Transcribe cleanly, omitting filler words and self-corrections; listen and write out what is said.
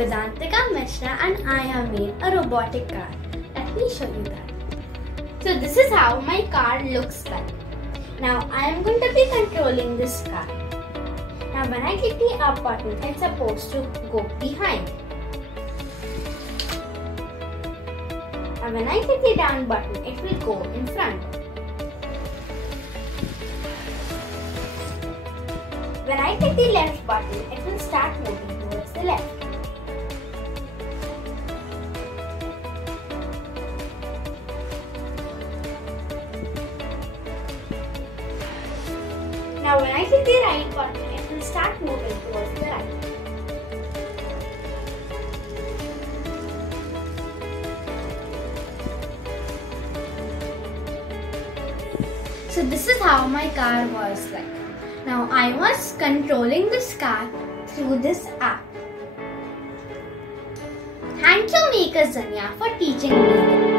Vedantika Mishra and I have made a robotic car. Let me show you that. So this is how my car looks like. Now I am going to be controlling this car. Now when I click the up button, it's supposed to go behind. And when I click the down button, it will go in front. When I click the left button, it will start moving towards the left. Now when I click the right button, it will start moving towards the right. So this is how my car was like. Now I was controlling this car through this app. Thank you Maker Zania for teaching me.